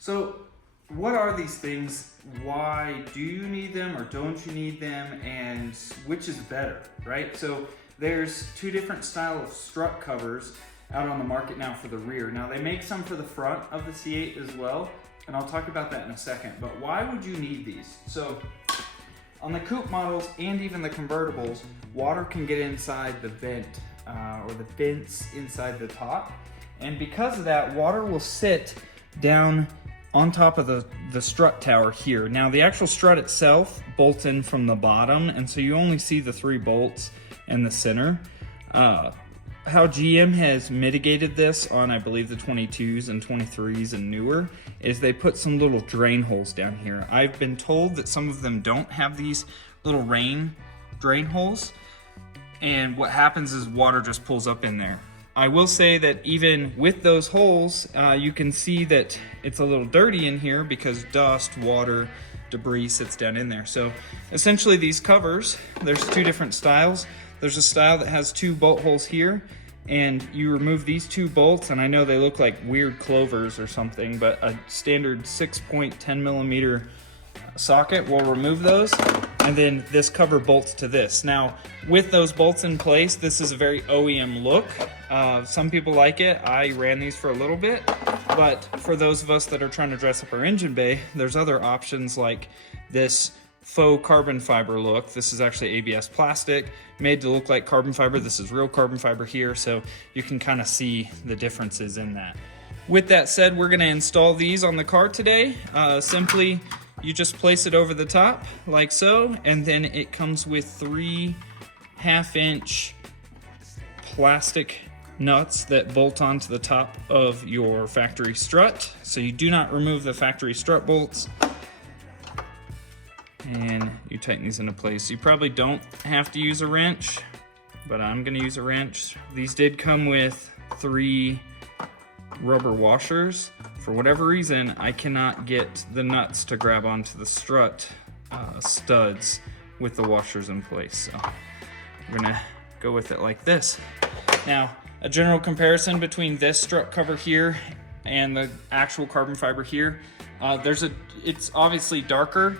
So what are these things? Why do you need them or don't you need them? And which is better, right? So there's two different style of strut covers out on the market now for the rear. Now they make some for the front of the C8 as well, and I'll talk about that in a second. But why would you need these? So on the coupe models and even the convertibles, water can get inside the vent or the vents inside the top. And because of that, water will sit down on top of the strut tower here. Now the actual strut itself bolts in from the bottom, and so you only see the 3 bolts in the center. How GM has mitigated this on, I believe, the 22s and 23s and newer, is they put some little drain holes down here. I've been told that some of them don't have these little rain drain holes, and what happens is water just pulls up in there. I will say that even with those holes, you can see that it's a little dirty in here because dust, water, debris sits down in there. So essentially these covers, there's 2 different styles. There's a style that has 2 bolt holes here, and you remove these 2 bolts, and I know they look like weird clovers or something, but a standard 6.10 millimeter socket will remove those, and then this cover bolts to this. Now, with those bolts in place, this is a very OEM look. Some people like it. I ran these for a little bit, but for those of us that are trying to dress up our engine bay, there's other options like this faux carbon fiber look. This is actually ABS plastic made to look like carbon fiber. This is real carbon fiber here, so you can kind of see the differences in that. With that said, we're going to install these on the car today. Simply, you just place it over the top like so, and then it comes with 3 1/2-inch plastic nuts that bolt onto the top of your factory strut. So you do not remove the factory strut bolts, and you tighten these into place. You probably don't have to use a wrench, but I'm gonna use a wrench. These did come with 3 rubber washers. For whatever reason, I cannot get the nuts to grab onto the strut studs with the washers in place. So we're gonna go with it like this. Now, a general comparison between this strut cover here and the actual carbon fiber here, it's obviously darker.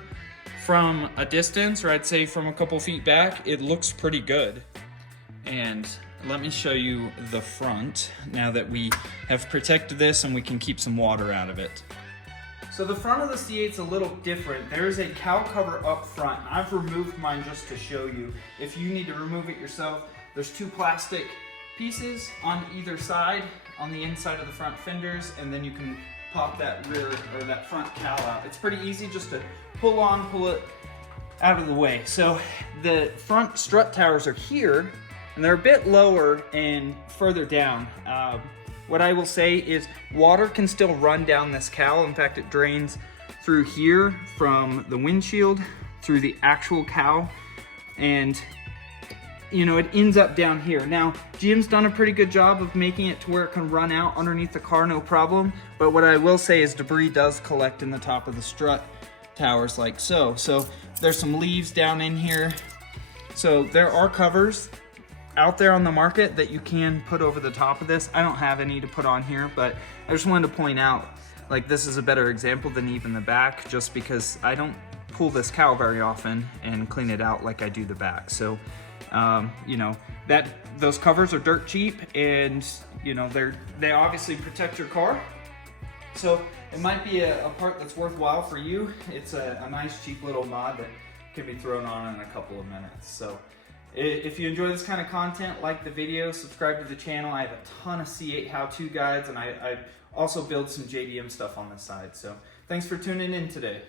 From a distance, or I'd say from a couple feet back, it looks pretty good. And let me show you the front now that we have protected this and we can keep some water out of it. So the front of the C8's a little different. There is a cowl cover up front. I've removed mine just to show you. If you need to remove it yourself, there's 2 plastic pieces on either side on the inside of the front fenders, and then you can pop that rear or that front cowl out. It's pretty easy just to pull it out of the way. So the front strut towers are here, and they're a bit lower and further down. What I will say is water can still run down this cowl. In fact, it drains through here from the windshield through the actual cowl, and you know, it ends up down here. Now, GM's done a pretty good job of making it to where it can run out underneath the car, no problem. But what I will say is debris does collect in the top of the strut towers like so. So there's some leaves down in here. So there are covers out there on the market that you can put over the top of this. I don't have any to put on here, but I just wanted to point out, like, this is a better example than even the back, just because I don't pull this cowl very often and clean it out like I do the back. So you know, those covers are dirt cheap, and you know, they obviously protect your car. So it might be a part that's worthwhile for you. It's a nice cheap little mod that can be thrown on in a couple of minutes. So if you enjoy this kind of content, like the video, subscribe to the channel. I have a ton of C8 how-to guides, and I also build some JDM stuff on the side. So thanks for tuning in today.